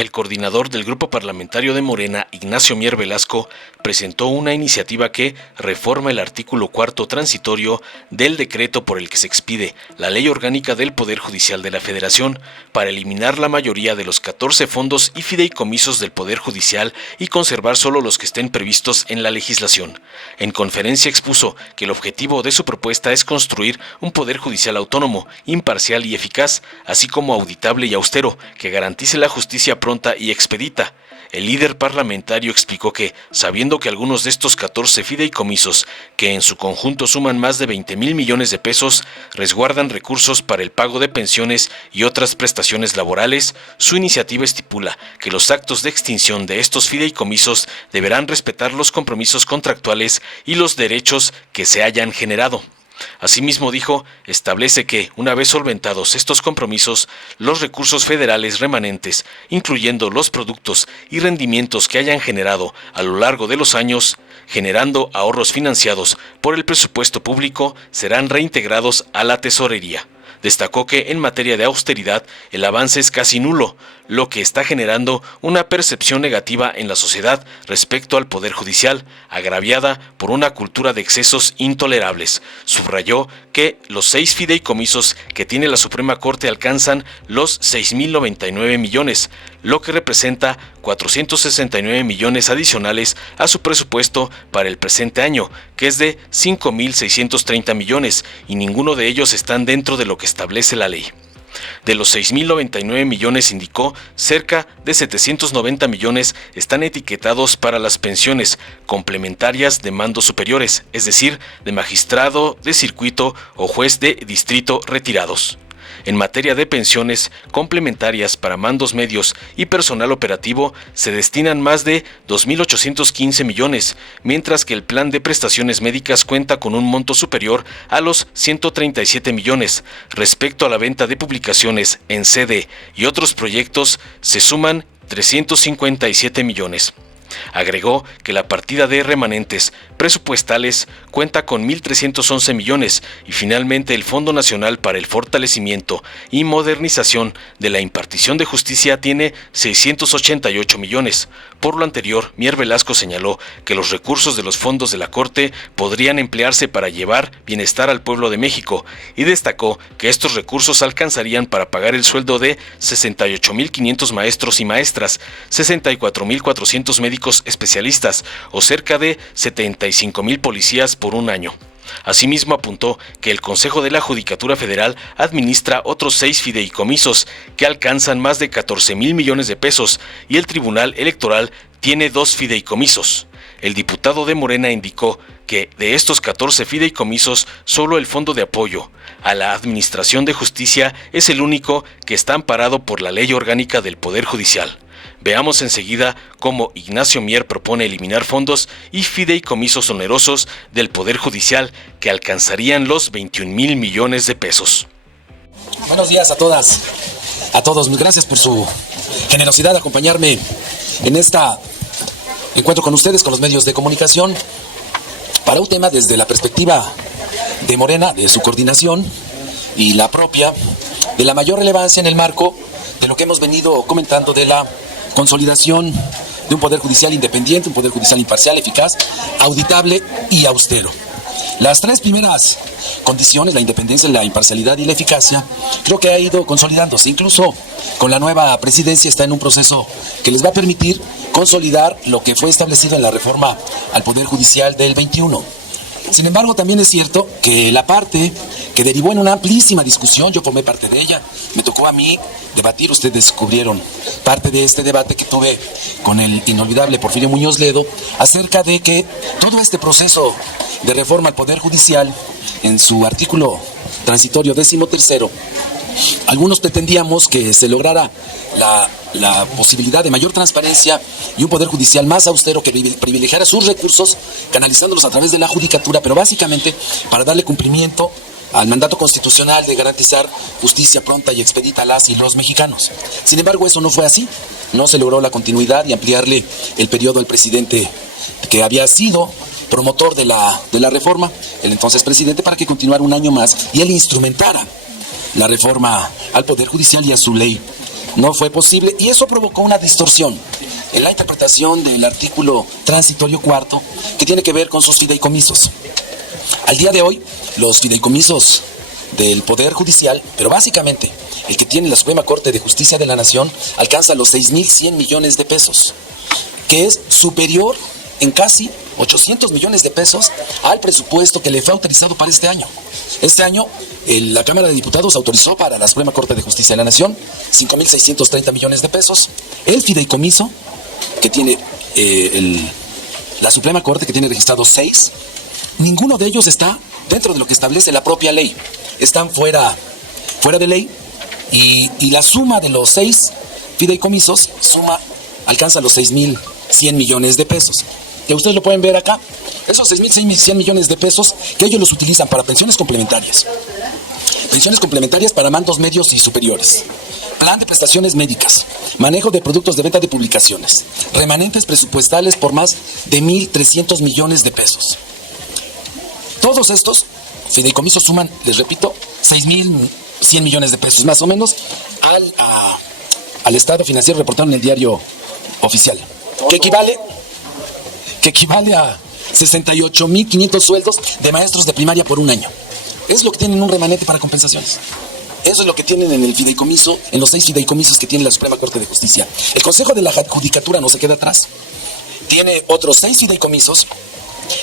El coordinador del Grupo Parlamentario de Morena, Ignacio Mier Velasco, presentó una iniciativa que reforma el artículo 4 transitorio del decreto por el que se expide la Ley Orgánica del Poder Judicial de la Federación para eliminar la mayoría de los 14 fondos y fideicomisos del Poder Judicial y conservar solo los que estén previstos en la legislación. En conferencia expuso que el objetivo de su propuesta es construir un Poder Judicial autónomo, imparcial y eficaz, así como auditable y austero, que garantice la justicia pronta y expedita. El líder parlamentario explicó que, sabiendo que algunos de estos 14 fideicomisos, que en su conjunto suman más de 20,000 millones de pesos, resguardan recursos para el pago de pensiones y otras prestaciones laborales, su iniciativa estipula que los actos de extinción de estos fideicomisos deberán respetar los compromisos contractuales y los derechos que se hayan generado. Asimismo, dijo, establece que, una vez solventados estos compromisos, los recursos federales remanentes, incluyendo los productos y rendimientos que hayan generado a lo largo de los años, generando ahorros financiados por el presupuesto público, serán reintegrados a la tesorería. Destacó que en materia de austeridad el avance es casi nulo, lo que está generando una percepción negativa en la sociedad respecto al Poder Judicial, agraviada por una cultura de excesos intolerables. Subrayó que los 6 fideicomisos que tiene la Suprema Corte alcanzan los 6,099 millones, lo que representa 469 millones adicionales a su presupuesto para el presente año, que es de 5,630 millones, y ninguno de ellos están dentro de lo que establece la ley. De los 6,099 millones, indicó, cerca de 790 millones están etiquetados para las pensiones complementarias de mandos superiores, es decir, de magistrado de circuito o juez de distrito retirados. En materia de pensiones complementarias para mandos medios y personal operativo se destinan más de 2,815 millones, mientras que el plan de prestaciones médicas cuenta con un monto superior a los 137 millones. Respecto a la venta de publicaciones en CD y otros proyectos, se suman 357 millones. Agregó que la partida de remanentes presupuestales cuenta con 1,311 millones y finalmente el Fondo Nacional para el Fortalecimiento y Modernización de la Impartición de Justicia tiene 688 millones. Por lo anterior, Mier Velasco señaló que los recursos de los fondos de la Corte podrían emplearse para llevar bienestar al pueblo de México y destacó que estos recursos alcanzarían para pagar el sueldo de 68,500 maestros y maestras, 64,400 médicos especialistas o cerca de 75,000 policías por un año. Asimismo, apuntó que el Consejo de la Judicatura Federal administra otros 6 fideicomisos que alcanzan más de 14,000 millones de pesos y el Tribunal Electoral tiene 2 fideicomisos. El diputado de Morena indicó que de estos 14 fideicomisos, solo el Fondo de Apoyo a la Administración de Justicia es el único que está amparado por la Ley Orgánica del Poder Judicial. Veamos enseguida cómo Ignacio Mier propone eliminar fondos y fideicomisos onerosos del Poder Judicial que alcanzarían los 21,000 millones de pesos. Buenos días a todas, a todos. Gracias por su generosidad de acompañarme en este encuentro con ustedes, con los medios de comunicación, para un tema desde la perspectiva de Morena, de su coordinación y la propia, de la mayor relevancia en el marco de lo que hemos venido comentando de la consolidación de un Poder Judicial independiente, un Poder Judicial imparcial, eficaz, auditable y austero. Las 3 primeras condiciones, la independencia, la imparcialidad y la eficacia, creo que ha ido consolidándose. Incluso con la nueva presidencia está en un proceso que les va a permitir consolidar lo que fue establecido en la reforma al Poder Judicial del 21. Sin embargo, también es cierto que la parte que derivó en una amplísima discusión, yo formé parte de ella, me tocó a mí debatir, ustedes cubrieron parte de este debate que tuve con el inolvidable Porfirio Muñoz Ledo, acerca de que todo este proceso de reforma al Poder Judicial, en su artículo transitorio 13º, algunos pretendíamos que se lograra la posibilidad de mayor transparencia y un Poder Judicial más austero que privilegiara sus recursos, canalizándolos a través de la judicatura, pero básicamente para darle cumplimiento al mandato constitucional de garantizar justicia pronta y expedita a las y los mexicanos. Sin embargo, eso no fue así. No se logró la continuidad y ampliarle el periodo al presidente que había sido promotor de la reforma, el entonces presidente, para que continuara un año más y él instrumentara la reforma al Poder Judicial y a su ley no fue posible y eso provocó una distorsión en la interpretación del artículo transitorio cuarto que tiene que ver con sus fideicomisos. Al día de hoy, los fideicomisos del Poder Judicial, pero básicamente el que tiene la Suprema Corte de Justicia de la Nación, alcanza los 6.100 millones de pesos, que es superior en casi 800 millones de pesos al presupuesto que le fue autorizado para este año. Este año, la Cámara de Diputados autorizó para la Suprema Corte de Justicia de la Nación 5.630 millones de pesos. El fideicomiso que tiene la Suprema Corte, que tiene registrados 6, ninguno de ellos está dentro de lo que establece la propia ley. Están fuera de ley y la suma de los 6 fideicomisos alcanza los 6.100 millones de pesos. Que ustedes lo pueden ver acá. Esos 6.100 millones de pesos que ellos los utilizan para pensiones complementarias. Pensiones complementarias para mandos medios y superiores. Plan de prestaciones médicas. Manejo de productos de venta de publicaciones. Remanentes presupuestales por más de 1.300 millones de pesos. Todos estos fideicomisos suman, les repito, 6.100 millones de pesos, más o menos, al estado financiero reportado en el diario oficial. Que equivale a 68.500 sueldos de maestros de primaria por un año. Es lo que tienen un remanente para compensaciones. Eso es lo que tienen en el fideicomiso, en los 6 fideicomisos que tiene la Suprema Corte de Justicia. El Consejo de la Judicatura no se queda atrás. Tiene otros 6 fideicomisos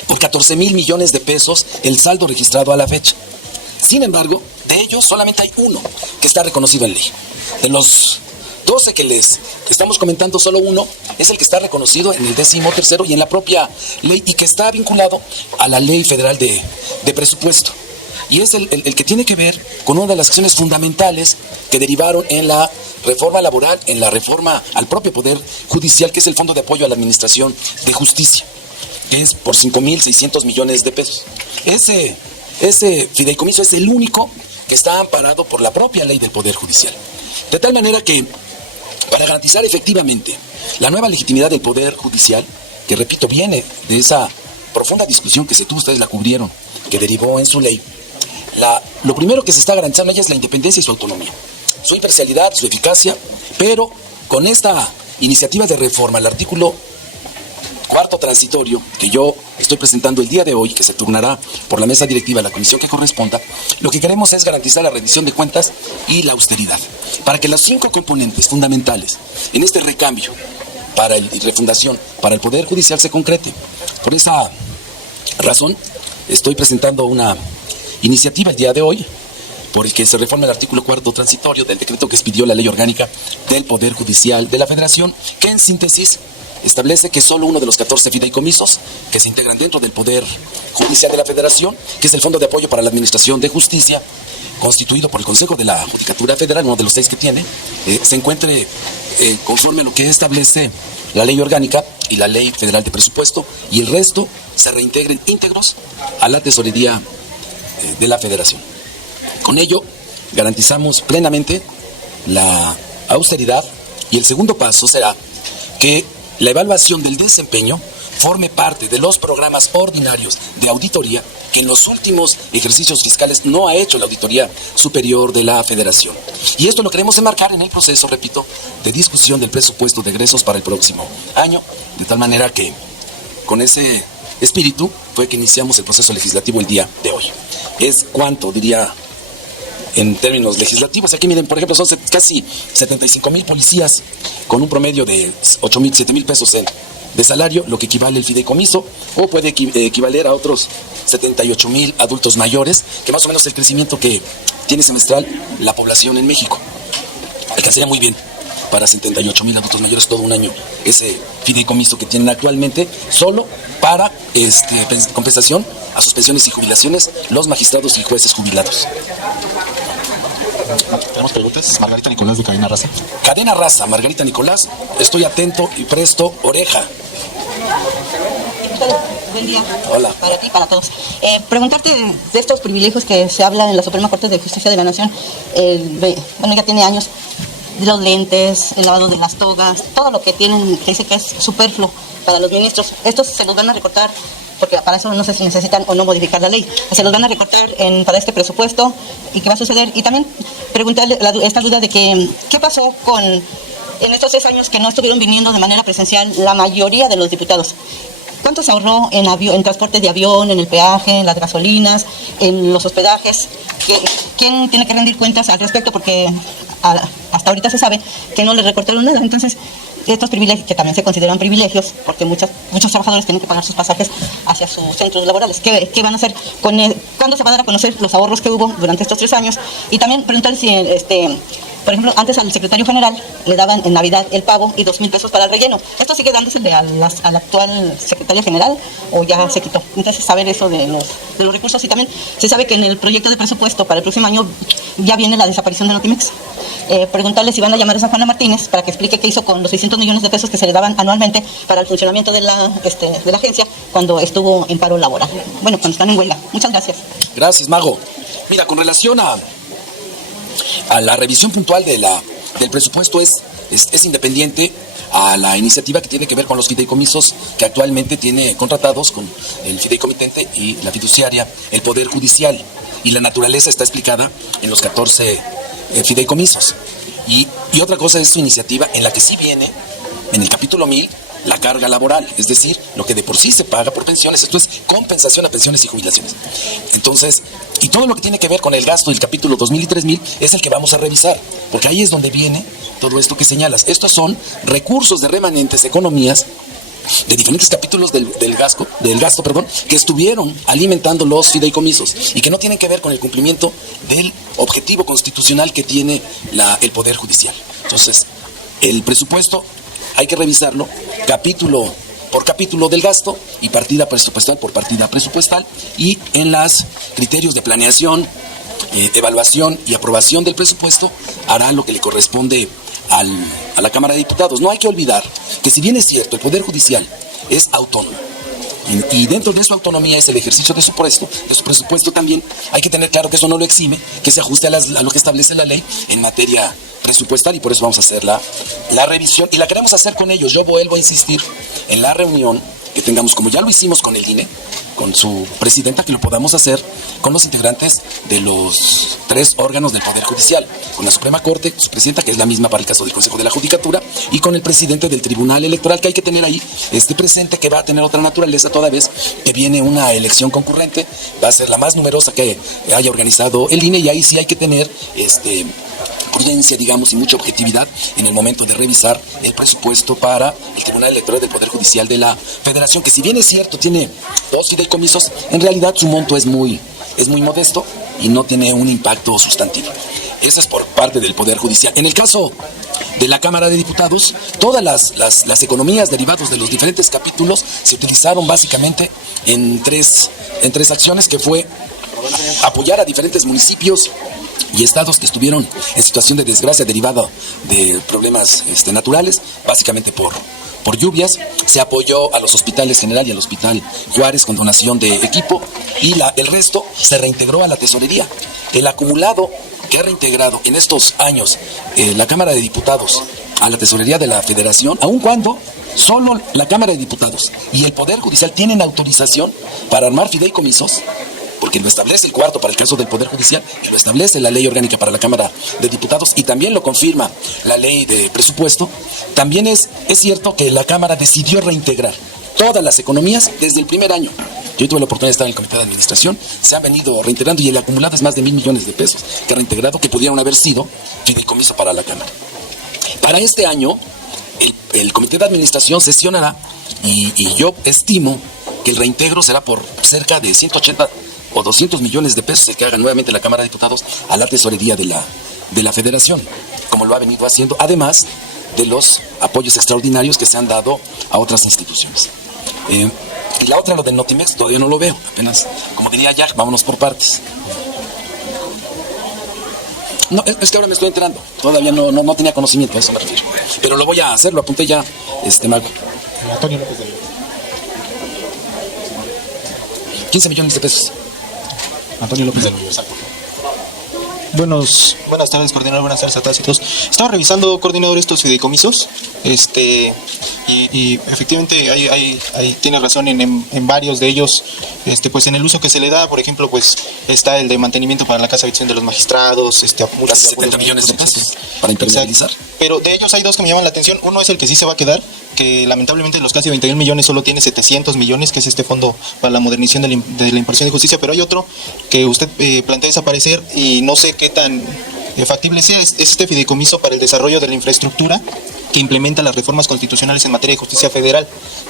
por 14.000 millones de pesos el saldo registrado a la fecha. Sin embargo, de ellos solamente hay uno que está reconocido en ley. De los 12 que les estamos comentando, solo uno es el que está reconocido en el 13º y en la propia ley y que está vinculado a la Ley Federal de Presupuesto. Y es el que tiene que ver con una de las acciones fundamentales que derivaron en la reforma laboral, en la reforma al propio Poder Judicial, que es el Fondo de Apoyo a la Administración de Justicia, que es por 5.600 millones de pesos. Ese fideicomiso es el único que está amparado por la propia ley del Poder Judicial. De tal manera que, para garantizar efectivamente la nueva legitimidad del Poder Judicial, que repito, viene de esa profunda discusión que se tuvo, ustedes la cubrieron, que derivó en su ley, lo primero que se está garantizando ella es la independencia y su autonomía, su imparcialidad, su eficacia, pero con esta iniciativa de reforma, el artículo cuarto transitorio, que yo estoy presentando el día de hoy, que se turnará por la mesa directiva de la comisión que corresponda, lo que queremos es garantizar la rendición de cuentas y la austeridad, para que los 5 componentes fundamentales en este recambio y refundación para el Poder Judicial se concreten. Por esa razón, estoy presentando una iniciativa el día de hoy, por el que se reforma el artículo cuarto transitorio del decreto que expidió la Ley Orgánica del Poder Judicial de la Federación, que en síntesis establece que solo uno de los 14 fideicomisos que se integran dentro del Poder Judicial de la Federación, que es el Fondo de Apoyo para la Administración de Justicia, constituido por el Consejo de la Judicatura Federal, uno de los 6 que tiene, se encuentre conforme a lo que establece la Ley Orgánica y la Ley Federal de Presupuesto, y el resto se reintegren íntegros a la Tesorería de la Federación. Con ello garantizamos plenamente la austeridad, y el segundo paso será que la evaluación del desempeño forme parte de los programas ordinarios de auditoría que en los últimos ejercicios fiscales no ha hecho la Auditoría Superior de la Federación. Y esto lo queremos enmarcar en el proceso, repito, de discusión del presupuesto de egresos para el próximo año, de tal manera que con ese espíritu fue que iniciamos el proceso legislativo el día de hoy. Es cuánto, diría, en términos legislativos. Aquí miren, por ejemplo, son casi 75,000 policías con un promedio de 8,000, 7,000 pesos de salario, lo que equivale al fideicomiso, o puede equivaler a otros 78,000 adultos mayores, que más o menos es el crecimiento que tiene semestral la población en México. Alcanzaría muy bien para 78,000 adultos mayores todo un año ese fideicomiso que tienen actualmente, solo para compensación a sus pensiones y jubilaciones los magistrados y jueces jubilados. ¿Tenemos preguntas? Margarita Nicolás de Cadena Raza. Cadena Raza, Margarita Nicolás, estoy atento y presto oreja. Buen día. Hola. Para ti y para todos. Preguntarte de estos privilegios que se habla en la Suprema Corte de Justicia de la Nación. Bueno, ya tiene años, de los lentes, el lavado de las togas, todo lo que tienen, que dice que es superfluo para los ministros. Estos se los van a recortar porque para eso no sé si necesitan o no modificar la ley. Se los van a recortar para este presupuesto y qué va a suceder. Y también preguntarle esta duda de que, ¿qué pasó en estos 6 años que no estuvieron viniendo de manera presencial la mayoría de los diputados? ¿Cuánto se ahorró en transporte de avión, en el peaje, en las gasolinas, en los hospedajes? ¿Quién tiene que rendir cuentas al respecto? Porque hasta ahorita se sabe que no le recortaron nada. Entonces, estos privilegios, que también se consideran privilegios, porque muchos trabajadores tienen que pagar sus pasajes hacia sus centros laborales. ¿Qué van a hacer? ¿Cuándo se van a dar a conocer los ahorros que hubo durante estos 3 años? Y también preguntarle si, por ejemplo, antes al secretario general le daban en Navidad el pavo y 2,000 pesos para el relleno. ¿Esto sigue dándose al actual secretario general o ya se quitó? Entonces, saber eso de los recursos. Y también se sabe que en el proyecto de presupuesto para el próximo año ya viene la desaparición de Notimex. Preguntarle si van a llamar a Juana Martínez para que explique qué hizo con los 600 millones de pesos que se le daban anualmente para el funcionamiento de la agencia cuando estuvo en paro laboral. Bueno, cuando están en huelga. Muchas gracias. Gracias, Mago. Mira, con relación a la revisión puntual del presupuesto es independiente a la iniciativa que tiene que ver con los fideicomisos que actualmente tiene contratados con el fideicomitente y la fiduciaria, el Poder Judicial. Y la naturaleza está explicada en los 14 fideicomisos. Y otra cosa es su iniciativa en la que sí viene, en el capítulo 1000, la carga laboral, es decir, lo que de por sí se paga por pensiones, esto es compensación a pensiones y jubilaciones. Entonces, y todo lo que tiene que ver con el gasto del capítulo 2000 y 3000 es el que vamos a revisar, porque ahí es donde viene todo esto que señalas. Estos son recursos de remanentes, economías de diferentes capítulos del gasto, que estuvieron alimentando los fideicomisos y que no tienen que ver con el cumplimiento del objetivo constitucional que tiene el Poder Judicial. Entonces, el presupuesto hay que revisarlo capítulo por capítulo del gasto y partida presupuestal por partida presupuestal, y en los criterios de planeación, evaluación y aprobación del presupuesto hará lo que le corresponde a la Cámara de Diputados. No hay que olvidar que, si bien es cierto, el Poder Judicial es autónomo y dentro de su autonomía es el ejercicio de su presupuesto, también hay que tener claro que eso no lo exime, que se ajuste a lo que establece la ley en materia presupuestal, y por eso vamos a hacer la revisión y la queremos hacer con ellos. Yo vuelvo a insistir en la reunión que tengamos, como ya lo hicimos con el INE, con su presidenta, que lo podamos hacer con los integrantes de los 3 órganos del Poder Judicial, con la Suprema Corte, su presidenta, que es la misma para el caso del Consejo de la Judicatura, y con el presidente del Tribunal Electoral, que hay que tener ahí presente, que va a tener otra naturaleza toda vez que viene una elección concurrente, va a ser la más numerosa que haya organizado el INE, y ahí sí hay que tener prudencia, digamos, y mucha objetividad en el momento de revisar el presupuesto para el Tribunal Electoral del Poder Judicial de la Federación, que si bien es cierto tiene 2 fideicomisos, en realidad su monto es muy modesto y no tiene un impacto sustantivo. Eso es por parte del Poder Judicial. En el caso de la Cámara de Diputados, todas las economías derivadas de los diferentes capítulos se utilizaron básicamente en tres acciones, que fue apoyar a diferentes municipios y estados que estuvieron en situación de desgracia derivada de problemas naturales, básicamente por lluvias. Se apoyó a los hospitales General y al Hospital Juárez con donación de equipo, y el resto se reintegró a la tesorería. El acumulado que ha reintegrado en estos años la Cámara de Diputados a la tesorería de la Federación, aun cuando solo la Cámara de Diputados y el Poder Judicial tienen autorización para armar fideicomisos, porque lo establece el cuarto para el caso del Poder Judicial y lo establece la ley orgánica para la Cámara de Diputados, y también lo confirma la ley de presupuesto. También es cierto que la Cámara decidió reintegrar todas las economías desde el primer año. Yo tuve la oportunidad de estar en el Comité de Administración, se han venido reintegrando, y el acumulado es más de 1,000 millones de pesos que ha reintegrado, que pudieron haber sido fideicomiso para la Cámara. Para este año, el Comité de Administración sesionará, y yo estimo que el reintegro será por cerca de 180 o 200 millones de pesos, el que haga nuevamente la Cámara de Diputados a la tesorería de la Federación, como lo ha venido haciendo, además de los apoyos extraordinarios que se han dado a otras instituciones. Y la otra, lo del Notimex, todavía no lo veo, apenas, como diría Jack, vámonos por partes. No, es que ahora me estoy enterando, todavía no tenía conocimiento, a eso me refiero. Pero lo voy a hacer, lo apunté ya, Mago. Antonio López de Loyo. 15 millones de pesos. Antonio López de Loyo, exacto. Buenas tardes, coordinador. Buenas tardes a todas y todos. Estaba revisando, coordinador, estos fideicomisos. Y efectivamente tiene razón en varios de ellos, pues en el uso que se le da. Por ejemplo, pues está el de mantenimiento para la casa de habitación de los magistrados, casi 70 millones de pesos para impermeabilizar. Pero de ellos hay dos que me llaman la atención. Uno es el que sí se va a quedar, que lamentablemente los casi 21 millones solo tiene 700 millones, que es este fondo para la modernización de la impartición de justicia. Pero hay otro que usted plantea desaparecer y no sé qué tan factible sea. Es este fideicomiso para el desarrollo de la infraestructura que implementa las reformas constitucionales en materia de justicia federal.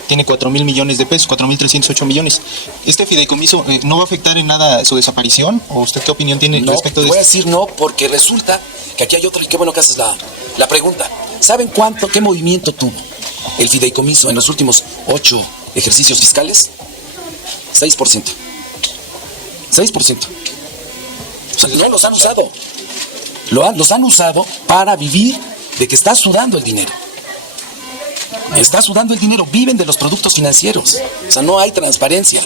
Tiene 4,000 millones de pesos, 4,308 millones. ¿Este fideicomiso no va a afectar en nada su desaparición? ¿O usted qué opinión tiene respecto de esto? Voy a decir no, porque resulta que aquí hay otro, y qué bueno que haces la pregunta. ¿Saben qué movimiento tuvo el fideicomiso en los últimos 8 ejercicios fiscales? 6%. 6%. O sea, no los han usado. Los han usado para vivir de que está sudando el dinero. Está sudando el dinero, viven de los productos financieros. O sea, no hay transparencia.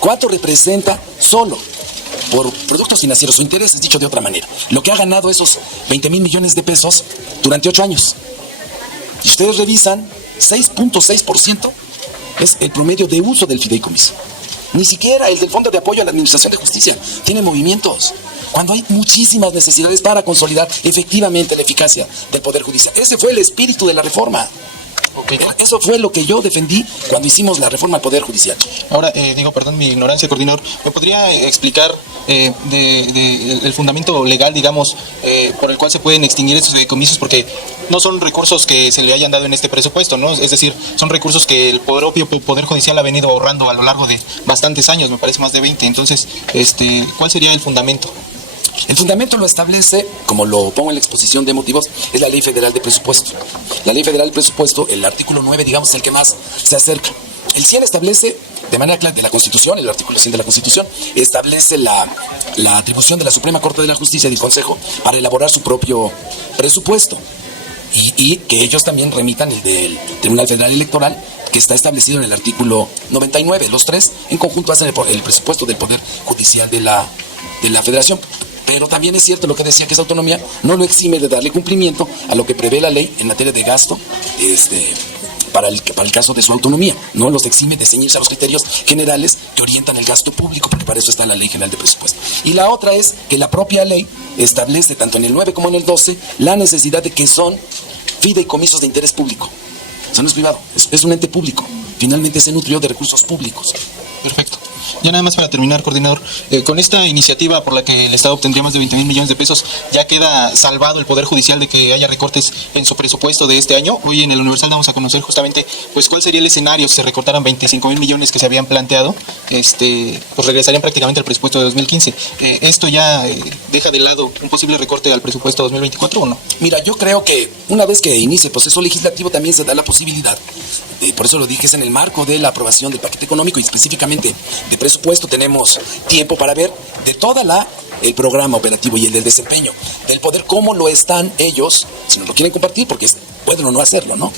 ¿Cuánto representa solo por productos financieros o intereses, dicho de otra manera, lo que ha ganado esos 20,000 millones de pesos durante 8 años? Y ustedes revisan, 6.6% es el promedio de uso del fideicomiso. Ni siquiera el del Fondo de Apoyo a la Administración de Justicia tiene movimientos, cuando hay muchísimas necesidades para consolidar efectivamente la eficacia del Poder Judicial. Ese fue el espíritu de la reforma. Okay. Eso fue lo que yo defendí cuando hicimos la reforma al Poder Judicial. Ahora, perdón mi ignorancia, coordinador, ¿me podría explicar el fundamento legal, digamos, por el cual se pueden extinguir estos fideicomisos? Porque no son recursos que se le hayan dado en este presupuesto, ¿no? Es decir, son recursos que el propio Poder Judicial ha venido ahorrando a lo largo de bastantes años, me parece más de 20. Entonces, ¿cuál sería el fundamento? El fundamento lo establece, como lo pongo en la exposición de motivos, es la Ley Federal de Presupuesto. La Ley Federal de Presupuesto, el artículo 9, digamos, es el que más se acerca. El 100 establece, de manera clara, de la Constitución, el artículo 100 de la Constitución, establece la atribución de la Suprema Corte de la Justicia y del Consejo para elaborar su propio presupuesto. Y que ellos también remitan el del Tribunal Federal Electoral, que está establecido en el artículo 99. Los tres en conjunto hacen el presupuesto del Poder Judicial de la Federación. Pero también es cierto lo que decía, que esa autonomía no lo exime de darle cumplimiento a lo que prevé la ley en materia de gasto para el caso de su autonomía. No los exime de ceñirse a los criterios generales que orientan el gasto público, porque para eso está la Ley General de Presupuesto. Y la otra es que la propia ley establece, tanto en el 9 como en el 12, la necesidad de que son fideicomisos de interés público. O sea, no es privado, es un ente público. Finalmente se nutrió de recursos públicos. Perfecto. Ya nada más para terminar, coordinador, con esta iniciativa por la que el Estado obtendría más de 20,000 millones de pesos, ¿ya queda salvado el Poder Judicial de que haya recortes en su presupuesto de este año? Hoy en el Universal vamos a conocer justamente pues cuál sería el escenario si se recortaran 25,000 millones que se habían planteado, pues regresarían prácticamente al presupuesto de 2015. ¿Esto ya deja de lado un posible recorte al presupuesto 2024 o no? Mira, yo creo que una vez que inicie el proceso legislativo también se da la posibilidad, por eso lo dije, es en el marco de la aprobación del paquete económico y específicamente de presupuesto, tenemos tiempo para ver de toda el programa operativo y el del desempeño del poder, cómo lo están ellos, si no lo quieren compartir, porque pueden o no hacerlo, ¿no?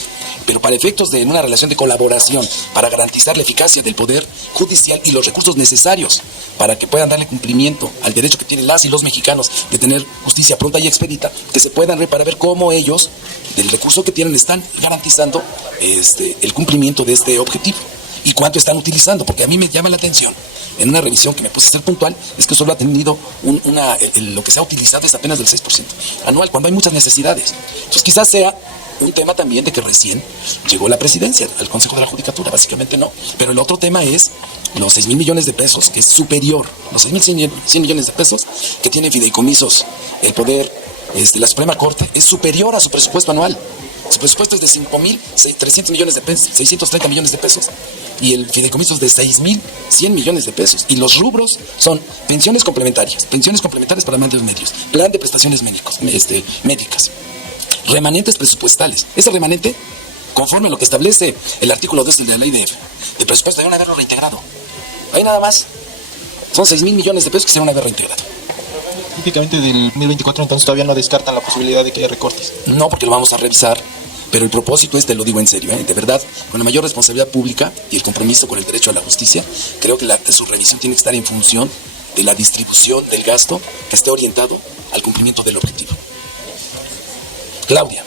Pero para efectos de una relación de colaboración, para garantizar la eficacia del Poder Judicial y los recursos necesarios para que puedan darle cumplimiento al derecho que tienen las y los mexicanos de tener justicia pronta y expedita, que se puedan para ver cómo ellos, del recurso que tienen, están garantizando el cumplimiento de este objetivo. ¿Y cuánto están utilizando? Porque a mí me llama la atención, en una revisión que me puse a ser puntual, es que solo ha tenido lo que se ha utilizado es apenas del 6% anual, cuando hay muchas necesidades. Entonces quizás sea un tema también de que recién llegó la presidencia al Consejo de la Judicatura, básicamente no. Pero el otro tema es los 6,000 millones de pesos, que es superior, los 6,100 millones de pesos que tienen fideicomisos el poder, la Suprema Corte, es superior a su presupuesto anual. Su presupuesto es de 5,300 millones de pesos, 630 millones de pesos. Y el fideicomiso es de 6,100 millones de pesos. Y los rubros son pensiones complementarias para mandos medios, plan de prestaciones médicas, remanentes presupuestales. Ese remanente, conforme a lo que establece el artículo 2 de la ley de presupuesto, deben haberlo reintegrado. Ahí nada más. Son 6,000 millones de pesos que se deben haber reintegrado. Típicamente del 2024, entonces todavía no descartan la posibilidad de que haya recortes. No, porque lo vamos a revisar, pero el propósito te lo digo en serio, de verdad, con la mayor responsabilidad pública y el compromiso con el derecho a la justicia, creo que su revisión tiene que estar en función de la distribución del gasto que esté orientado al cumplimiento del objetivo. Claudia.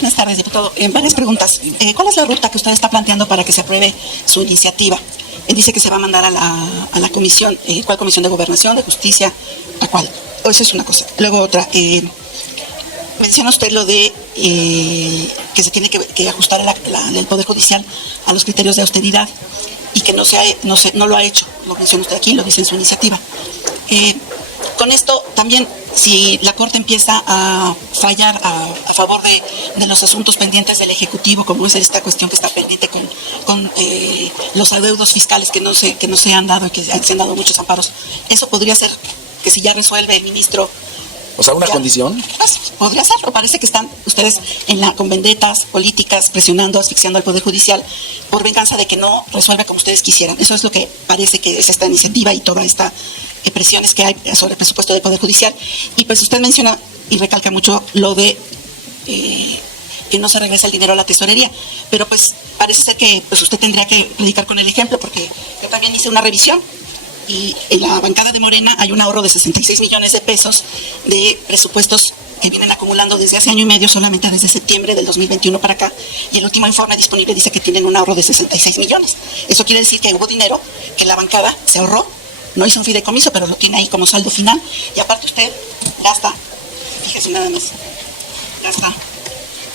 Buenas tardes, diputado. Varias preguntas. ¿Cuál es la ruta que usted está planteando para que se apruebe su iniciativa? Dice que se va a mandar a la comisión. ¿Cuál comisión? ¿De Gobernación, de Justicia? ¿A cuál? Esa es una cosa. Luego otra. Menciona usted lo de que se tiene que ajustar el Poder Judicial a los criterios de austeridad y que no lo ha hecho. Lo menciona usted aquí, lo dice en su iniciativa. Con esto también, si la Corte empieza a fallar a favor de los asuntos pendientes del Ejecutivo, como es esta cuestión que está pendiente con los adeudos fiscales que no se han dado y que se han dado muchos amparos, eso podría ser que si ya resuelve el ministro... O sea, una condición. Podría ser, o parece que están ustedes con vendetas políticas presionando, asfixiando al Poder Judicial por venganza de que no resuelva como ustedes quisieran. Eso es lo que parece que es esta iniciativa y toda esta presiones que hay sobre el presupuesto del Poder Judicial. Y pues usted menciona y recalca mucho lo de que no se regresa el dinero a la tesorería, pero pues parece ser que pues usted tendría que predicar con el ejemplo, porque yo también hice una revisión y en la bancada de Morena hay un ahorro de 66 millones de pesos de presupuestos que vienen acumulando desde hace año y medio, solamente desde septiembre del 2021 para acá, y el último informe disponible dice que tienen un ahorro de 66 millones. Eso quiere decir que hubo dinero que la bancada se ahorró, no hizo un fideicomiso, pero lo tiene ahí como saldo final, y aparte usted gasta, fíjese nada más, gasta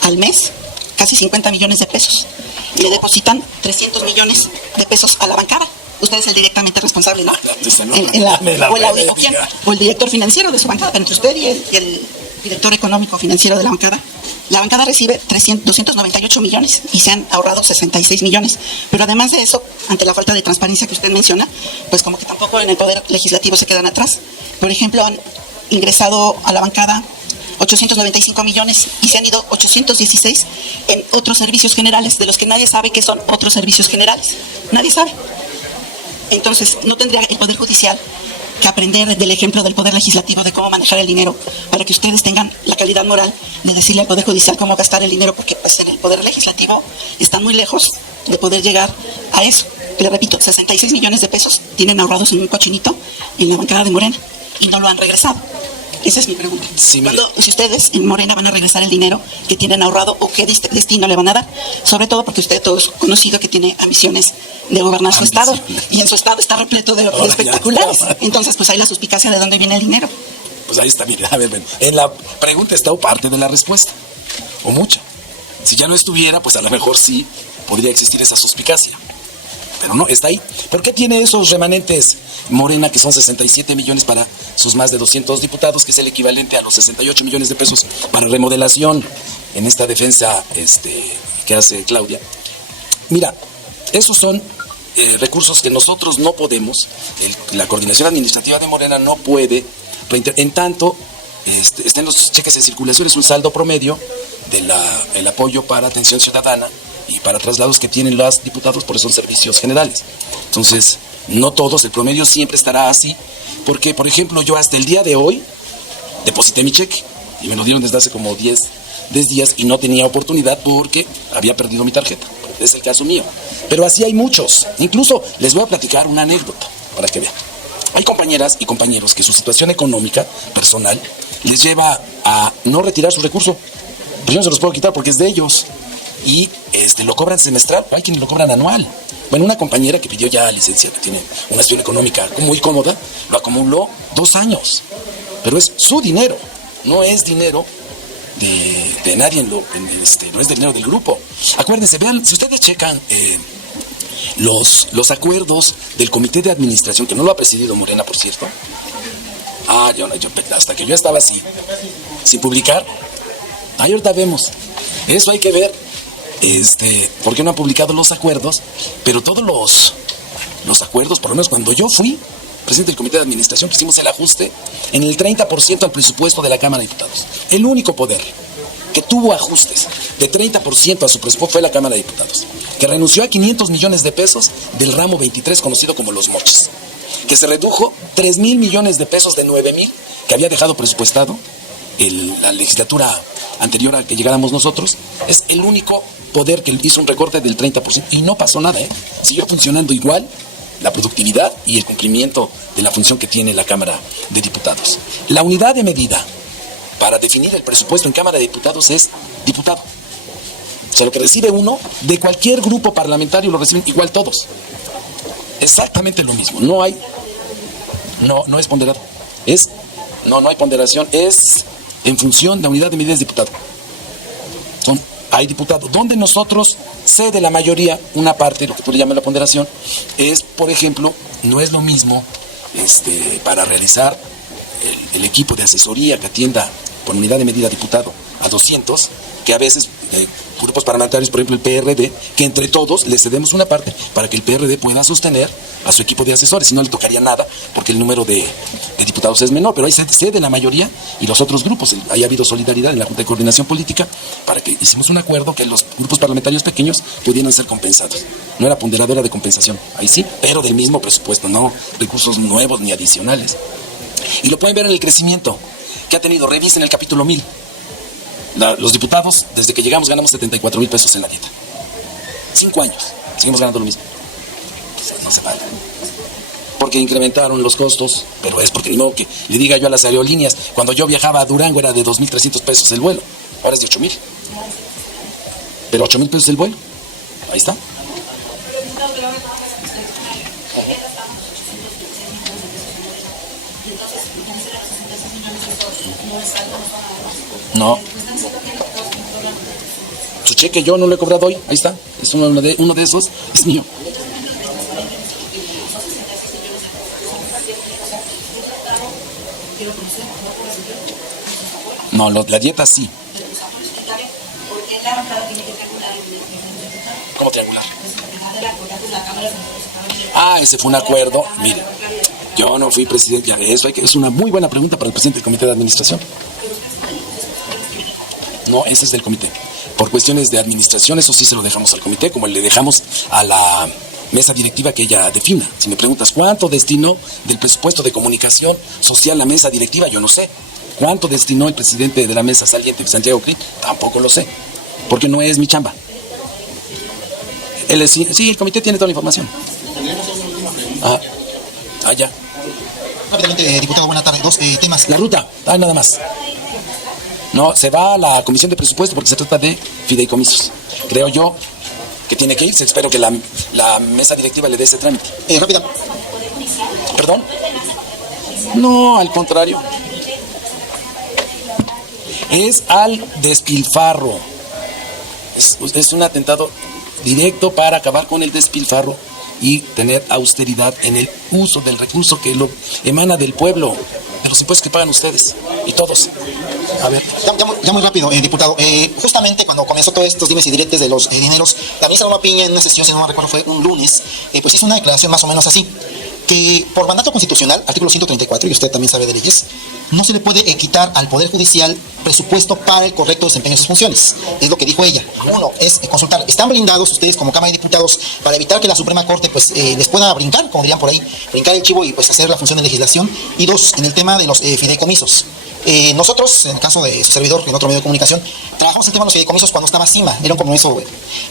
al mes casi 50 millones de pesos, y le depositan 300 millones de pesos a la bancada. Usted es el directamente responsable, ¿no? O el director financiero de su bancada, pero entre usted y el director económico financiero de la bancada recibe 298 millones y se han ahorrado 66 millones. Pero además de eso, ante la falta de transparencia que usted menciona, pues como que tampoco en el Poder Legislativo se quedan atrás. Por ejemplo, han ingresado a la bancada 895 millones y se han ido 816 en otros servicios generales, de los que nadie sabe qué son otros servicios generales. Nadie sabe. Entonces, ¿no tendría el Poder Judicial que aprender del ejemplo del Poder Legislativo de cómo manejar el dinero para que ustedes tengan la calidad moral de decirle al Poder Judicial cómo gastar el dinero? Porque pues en el Poder Legislativo están muy lejos de poder llegar a eso. Le repito, 66 millones de pesos tienen ahorrados en un cochinito en la bancada de Morena y no lo han regresado. Esa es mi pregunta. Sí, si ustedes en Morena van a regresar el dinero que tienen ahorrado o qué destino le van a dar, sobre todo porque usted todo es conocido que tiene ambiciones de gobernar su estado, y en su estado está repleto de espectaculares. Entonces, pues hay la suspicacia de dónde viene el dinero. Pues ahí está, mire, a ver, en la pregunta está parte de la respuesta, o mucha. Si ya no estuviera, pues a lo mejor sí podría existir esa suspicacia. Pero no, está ahí. ¿Por qué tiene esos remanentes Morena, que son 67 millones para sus más de 200 diputados, que es el equivalente a los 68 millones de pesos para remodelación en esta defensa que hace Claudia? Mira, esos son recursos que nosotros no podemos, la coordinación administrativa de Morena no puede, en tanto estén los cheques en circulación, es un saldo promedio del apoyo para atención ciudadana y para traslados que tienen los diputados, por eso son servicios generales. Entonces, no todos, el promedio siempre estará así, porque, por ejemplo, yo hasta el día de hoy deposité mi cheque y me lo dieron desde hace como 10 días y no tenía oportunidad porque había perdido mi tarjeta. Es el caso mío. Pero así hay muchos. Incluso les voy a platicar una anécdota para que vean. Hay compañeras y compañeros que su situación económica personal les lleva a no retirar su recurso. Pues yo no se los puedo quitar porque es de ellos. Y lo cobran semestral, hay quienes lo cobran anual. Bueno, una compañera que pidió ya licencia, que tiene una situación económica muy cómoda, lo acumuló 2 años. Pero es su dinero, no es dinero de nadie, no es dinero del grupo. Acuérdense, vean, si ustedes checan los acuerdos del comité de administración, que no lo ha presidido Morena, por cierto. Yo hasta que yo estaba así, sin publicar. Ahorita vemos. Eso hay que ver. ¿Por qué no han publicado los acuerdos? Pero todos los acuerdos, por lo menos cuando yo fui presidente del comité de administración, que hicimos el ajuste en el 30% al presupuesto de la Cámara de Diputados. El único poder que tuvo ajustes de 30% a su presupuesto fue la Cámara de Diputados, que renunció a 500 millones de pesos del ramo 23, conocido como los moches, que se redujo 3,000 millones de pesos de 9,000 que había dejado presupuestado la legislatura anterior a que llegáramos nosotros. Es el único poder que hizo un recorte del 30% y no pasó nada, siguió funcionando igual la productividad y el cumplimiento de la función que tiene la Cámara de Diputados. La unidad de medida para definir el presupuesto en Cámara de Diputados es diputado. O sea, lo que recibe uno, de cualquier grupo parlamentario lo reciben igual todos. Exactamente lo mismo. No es ponderado. No hay ponderación. Es en función de la unidad de medida de diputado. Hay diputados. Donde nosotros cede la mayoría, una parte, lo que tú le llamas la ponderación, es, por ejemplo, no es lo mismo para realizar el equipo de asesoría que atienda por unidad de medida diputado a 200, que a veces grupos parlamentarios, por ejemplo el PRD, que entre todos le cedemos una parte para que el PRD pueda sostener a su equipo de asesores, si no le tocaría nada, porque el número de diputados es menor, pero ahí se cede la mayoría y los otros grupos, ahí ha habido solidaridad en la Junta de Coordinación Política para que hicimos un acuerdo que los grupos parlamentarios pequeños pudieran ser compensados. No era ponderado, era de compensación, ahí sí, pero del mismo presupuesto, no recursos nuevos ni adicionales. Y lo pueden ver en el crecimiento que ha tenido. Revisen el capítulo 1000. Los diputados, desde que llegamos, ganamos 74,000 pesos en la dieta. 5 años, seguimos ganando lo mismo. No se vale. Porque incrementaron los costos, pero es porque no que le diga yo a las aerolíneas, cuando yo viajaba a Durango era de 2,300 pesos el vuelo, ahora es de 8,000. Pero 8,000 pesos el vuelo, ahí está. No. Su cheque yo no lo he cobrado hoy. Ahí está. Es uno de esos. Es mío. No, la dieta sí. ¿Cómo triangular? Ese fue un acuerdo. Mire, yo no fui presidente ya de eso. Es una muy buena pregunta para el presidente del comité de administración. No, ese es del comité. Por cuestiones de administración, eso sí se lo dejamos al comité, como le dejamos a la mesa directiva que ella defina. Si me preguntas cuánto destinó del presupuesto de comunicación social la mesa directiva, yo no sé. ¿Cuánto destinó el presidente de la mesa saliente, Santiago Krill? Tampoco lo sé, porque no es mi chamba. Sí, el comité tiene toda la información. Ya. Rápidamente, diputado, buena tarde. 2 temas. La ruta, nada más. No, se va a la comisión de presupuesto porque se trata de fideicomisos. Creo yo que tiene que irse. Espero que la mesa directiva le dé ese trámite. Rápida. ¿Perdón? No, al contrario. Es al despilfarro. Es un atentado directo para acabar con el despilfarro y tener austeridad en el uso del recurso que lo emana del pueblo, de los impuestos que pagan ustedes y todos. A ver. Ya muy rápido, diputado. Justamente cuando comenzó todos estos dimes y diretes de los dineros, la ministra Norma Piña en una sesión, si no me recuerdo, fue un lunes, pues hizo una declaración más o menos así, que por mandato constitucional, artículo 134, y usted también sabe de leyes, no se le puede quitar al Poder Judicial presupuesto para el correcto desempeño de sus funciones. Es lo que dijo ella. Uno, es consultar. ¿Están blindados ustedes como Cámara de Diputados para evitar que la Suprema Corte pues les pueda brincar, como dirían por ahí, brincar el chivo y pues hacer la función de legislación? Y 2, en el tema de los fideicomisos. Nosotros, en el caso de su servidor, en otro medio de comunicación, trabajamos el tema de los fideicomisos cuando estaba CIMA, era un compromiso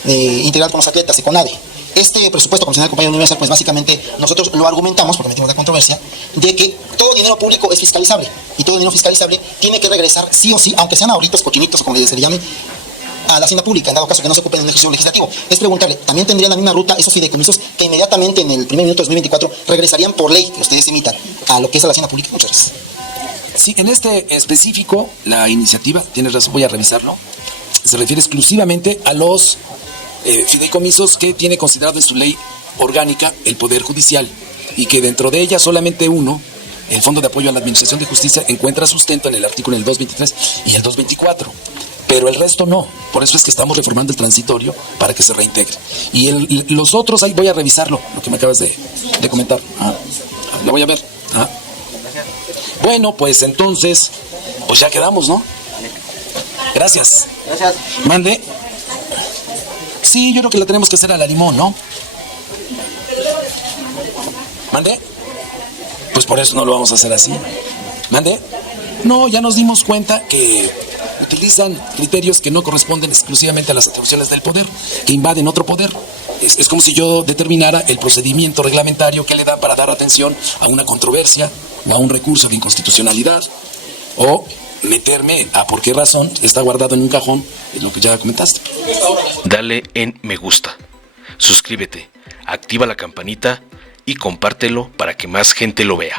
integral con los atletas y con ADE. Este presupuesto constitucional compañía universal, pues básicamente nosotros lo argumentamos, porque metimos la controversia, de que todo dinero público es fiscalizable, y todo dinero fiscalizable tiene que regresar sí o sí, aunque sean ahorritos, cochinitos, como se le llame, a la hacienda pública, en dado caso que no se ocupen en el ejercicio legislativo. Es preguntarle, ¿también tendrían la misma ruta esos fideicomisos que inmediatamente en el primer minuto de 2024 regresarían por ley, que ustedes imitan, a lo que es a la hacienda pública? Muchas gracias. Sí, en este específico, la iniciativa, tienes razón, voy a revisarlo, se refiere exclusivamente a los fideicomisos que tiene considerado en su ley orgánica el Poder Judicial y que dentro de ella solamente uno, el Fondo de Apoyo a la Administración de Justicia, encuentra sustento en el artículo en el 223 y el 224, pero el resto no. Por eso es que estamos reformando el transitorio para que se reintegre. Y los otros, ahí voy a revisarlo, lo que me acabas de comentar. Lo voy a ver. Bueno, pues entonces, pues ya quedamos, ¿no? Gracias. Gracias. Mande. Sí, yo creo que la tenemos que hacer a la limón, ¿no? ¿Mande? Pues por eso no lo vamos a hacer así. ¿Mande? No, ya nos dimos cuenta que utilizan criterios que no corresponden exclusivamente a las atribuciones del poder, que invaden otro poder. Es como si yo determinara el procedimiento reglamentario que le da para dar atención a una controversia o a un recurso de inconstitucionalidad o meterme a por qué razón está guardado en un cajón, es lo que ya comentaste. Dale en me gusta, suscríbete, activa la campanita y compártelo para que más gente lo vea.